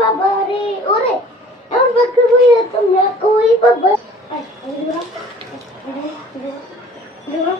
বাবা রে ওরে এমন বাক্য বইয়া তোমরা কই বাবা আচ্ছা ধরো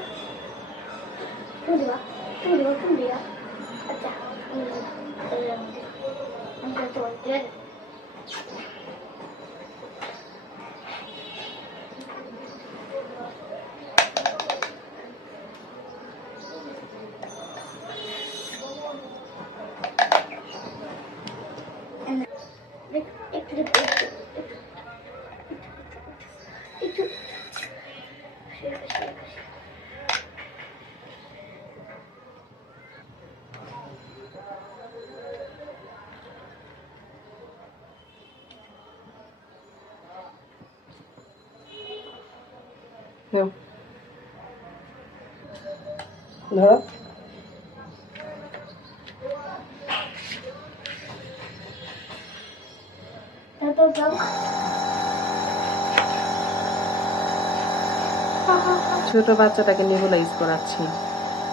ছোট বাচ্চাটাকে নেবুলাইজ করাচ্ছি,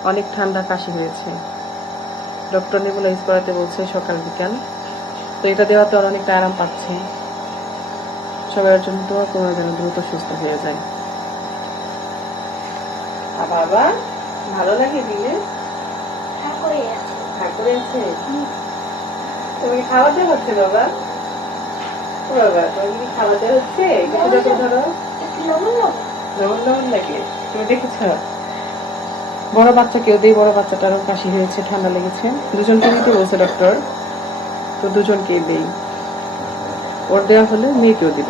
অনেক ঠান্ডা কাশি হয়েছে। ডক্টর নেবুলাইজ করাতে বলছে সকাল বিকাল, তো এটা দেওয়াতে ওর অনেকটা আরাম পাচ্ছে। সবার জন্য দোয়া করো যেন দ্রুত সুস্থ হয়ে যায়। বাবা ভালো লাগে দিলে করে আছে তুমি খাওয়া দাওয়া হচ্ছে বাবা? বাবা তুমি কি খাওয়া দাওয়া হচ্ছে? ধরো লবণ লবণ লাগে। তুমি দেখেছ বড় বাচ্চাকেও দিই, বড় বাচ্চাটারও কাশি হয়েছে, ঠান্ডা লেগেছে। দুজনকে দিতে বলছে ডক্টর, তো দুজনকেই দেই। ওর দেওয়া হলে মেয়েকেও দিব।